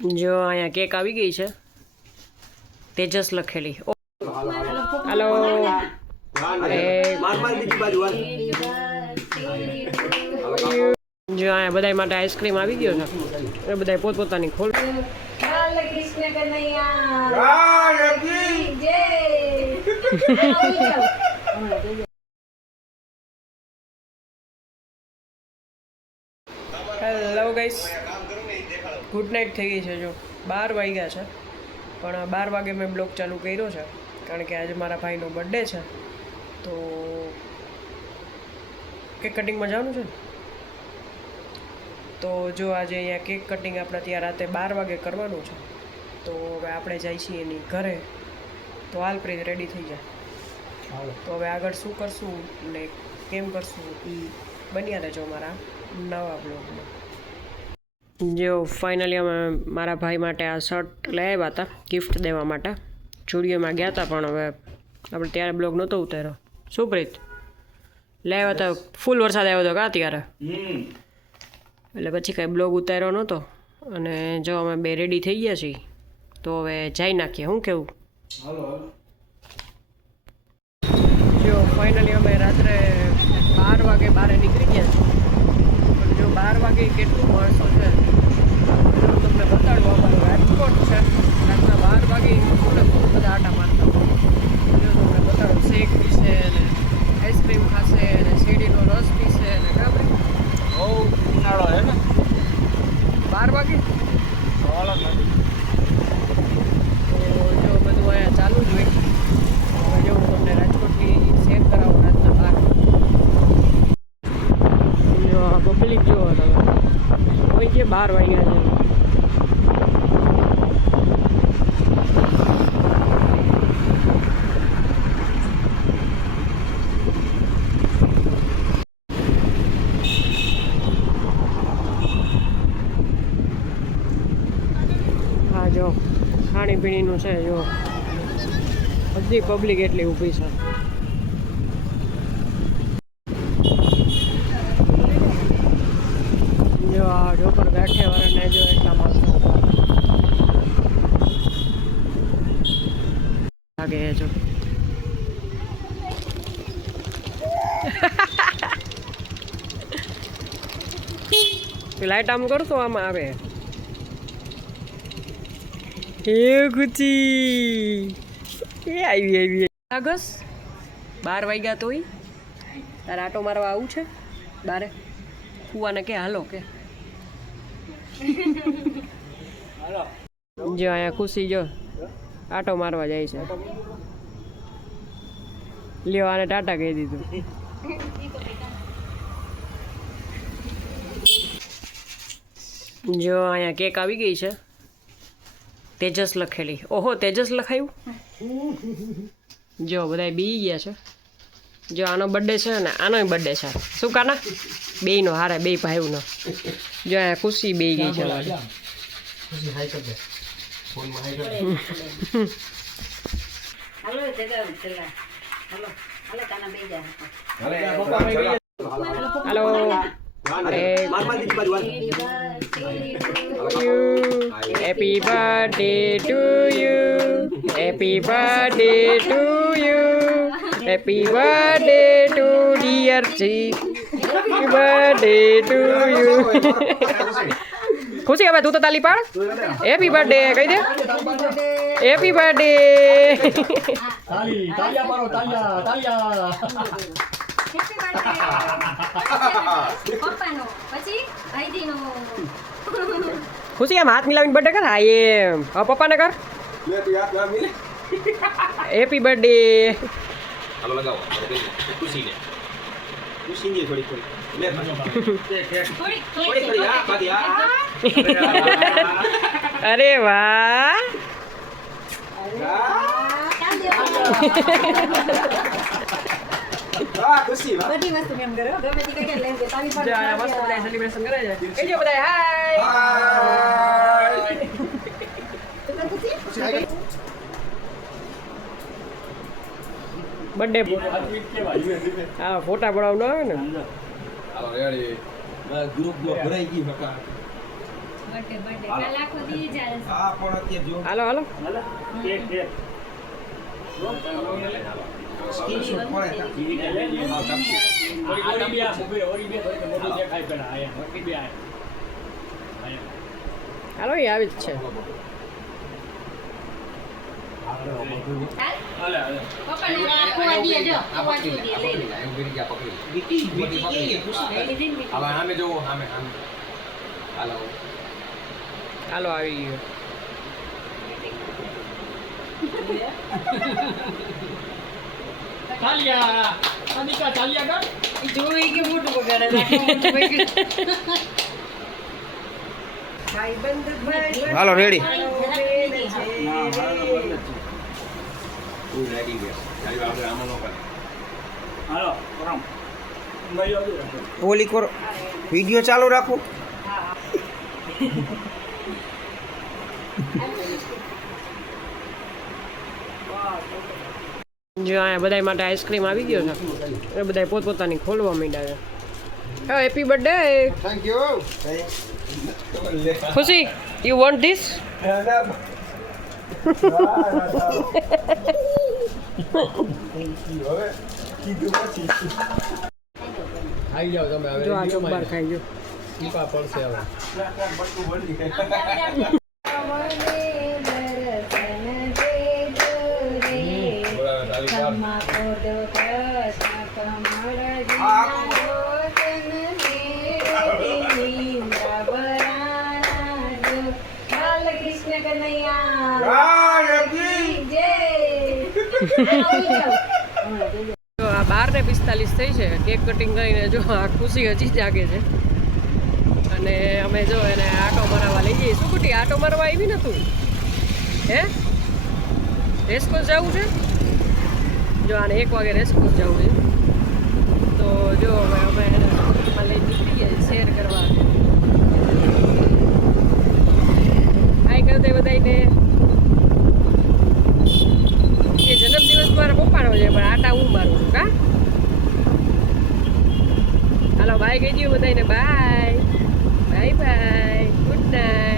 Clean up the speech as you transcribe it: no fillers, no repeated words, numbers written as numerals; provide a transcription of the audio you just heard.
જો અહીંયા કેક આવી ગઈ છે, તેજસ લખેલી. હાલો જો અહીંયા બધા માટે આઈસ્ક્રીમ આવી ગયો છે, એ બધા પોતપોતાની ખોલ. હેલો ગાઈસ, ગુડ નાઇટ થઈ ગઈ છે. જો 12 વાગ્યા છે, પણ 12 વાગે મેં બ્લોગ ચાલુ કર્યો છે કારણ કે આજે મારા ભાઈનો બર્થડે છે, તો કેક કટિંગમાં જવાનું છે ને. તો જો આજે અહીંયા કેક કટિંગ આપણે ત્યાં રાતે 12 વાગે કરવાનું છે, તો હવે આપણે જઈએ છીએ એની ઘરે. તો હાલ પ્રીત રેડી થઈ જાય. તો હવે આગળ શું કરશું ને કેમ કરશું એ બન્યા રહેજો મારા નવા બ્લોગમાં. જો ફાઇનલી અમે મારા ભાઈ માટે આ શર્ટ લઈ આવ્યા હતા ગિફ્ટ દેવા માટે. સ્ટુડિયોમાં ગયા હતા, પણ હવે આપણે ત્યારે બ્લોગ નહોતો ઉતાર્યો. શું પ્રીત લઈ આવ્યા હતા? ફૂલ વરસાદ આવ્યો હતો કા ત્યારે, એટલે પછી કાંઈ બ્લોગ ઉતાર્યો નહોતો. અને જો અમે બે રેડી થઈ ગયા છીએ, તો હવે જઈ નાખીએ. શું કેવું? જો ફાઇનલી અમે રાત્રે 12 વાગે બહાર નીકળી ગયા છીએ, પણ જો 12 વાગે કેટલું માણસો છે તમને બતાડવું. અમારું રાજકોટ છે, રાતના 12 વાગે ફૂલે ફૂલ બધા આટા મારતા હોય. જો તમને બતાડું, શેક પીશે ને આઈસ્ક્રીમ ખાશે ને શેરડીનો રસ પીશે ને કાબરે બહુ ઉનાળો છે ને 12 વાગે. તો જો બધું અહીંયા ચાલુ જ હોય. હવે જો હું તમને રાજકોટની શેર કરાવું રાતના 12. જો આ પબ્લિક જોવો તમે, કોઈ કે 12 વાગ્યા છે. હા જો ખાણીપીણીનું છે, જો બધી પબ્લિક એટલી ઊભી છે. જો આ ઢોકર ગાંઠે વાળાને જો એટલા માણસો લાગે છે. જો લાઈટ આમ કરતો આમાં આવે. એ ગુચી એ આવી આગસ 12 વાગ્યા તોય તારે આટો મારવા આવું છે બારે? ફુવાને કે હાલો કે જો અહીંયા ખુશી જો આટો મારવા જાય છે. લ્યો આને ટાટા કહી દીધું. જો અહીંયા કેક આવી ગઈ છે, તેજસ લખેલી. ઓહો, તેજસ લખાયું. જો બધા બી ગયા છે. જો આનો બર્થડે છે ને આનોય બર્થડે છે. શું કાના બેયનો હારે, બે ભાઈઓનો. જો અહીંયા ખુશી બે ગઈ છે. હાલો Happy birthday to you. Happy birthday to you. Happy birthday to dear Chief. Happy birthday to you. ખુશી હવે તું તો તાલી પાડ. હેપી બર્થડે કહી દે. Happy birthday. તાલિયા પાડો, તાલિયા તાલિયા. ખુશી આમ હાથ મિલાવીને બર્થડે કર. હા એમ. હવે પપ્પાને કર. Happy birthday. હાલો લગાવો ખુશીને. ખુશીને થોડી થોડી લે થોડી આ પાડી આ. અરે વાહ. ખુશી બધી વસ્તુ એમ કરો, ગમે તે કઈ લઈને તારી પર જા મસ્ત બધા સેલિબ્રેશન કરે છે. કહેજો બધા હાય હાય. બર્થડે હા ફોટા પડાવવાનો આવે ને. હાલો રેડી ગ્રુપ ભરાઈ ગઈ ફકા. હાલો હાલો હાલો એ આવી જ છે હાલો આવી ગયો ચાલ્યા અનિકા ચાલ્યા કર જોઈ કે મોટું બગાડે હાલો રેડી હાલો રામ ઓલી કરો વિડિયો ચાલુ રાખો જો અહીંયા બધા માટે આઈસ્ક્રીમ આવી ગયો છે એ બધા પોતપોતાની ખોલવા માંડ્યા છે હેપી બર્થડે થેન્ક યુ ખુશી યુ વોન્ટ ધીસ આવી જાવ તમે હવે જો આ ચોકબાર ખાઈ ગયો ટીપા પડશે હવે જો આ 12:45 થઈ છે કેક કટિંગ કરીને જો આ ખુશી હજી જાગે છે અને અમે જો એને આટો મારવા લઈ જઈએ શું કુટી આટો મારવા આવી ને તું હે રેસકોર્સ જવું છે જો આને 1 વાગે રેસકોર્સ જવું છે તો જો હવે અમે એને સ્કૂલમાં લઈ નીકળીએ શેર કરવા હાઈ કરી દે બધાને એ જન્મદિવસ મારા પપ્પાનો છે પણ આટા હું મારું છું કા હાલો બાય કહી દઉં બધાને bye bye bye good night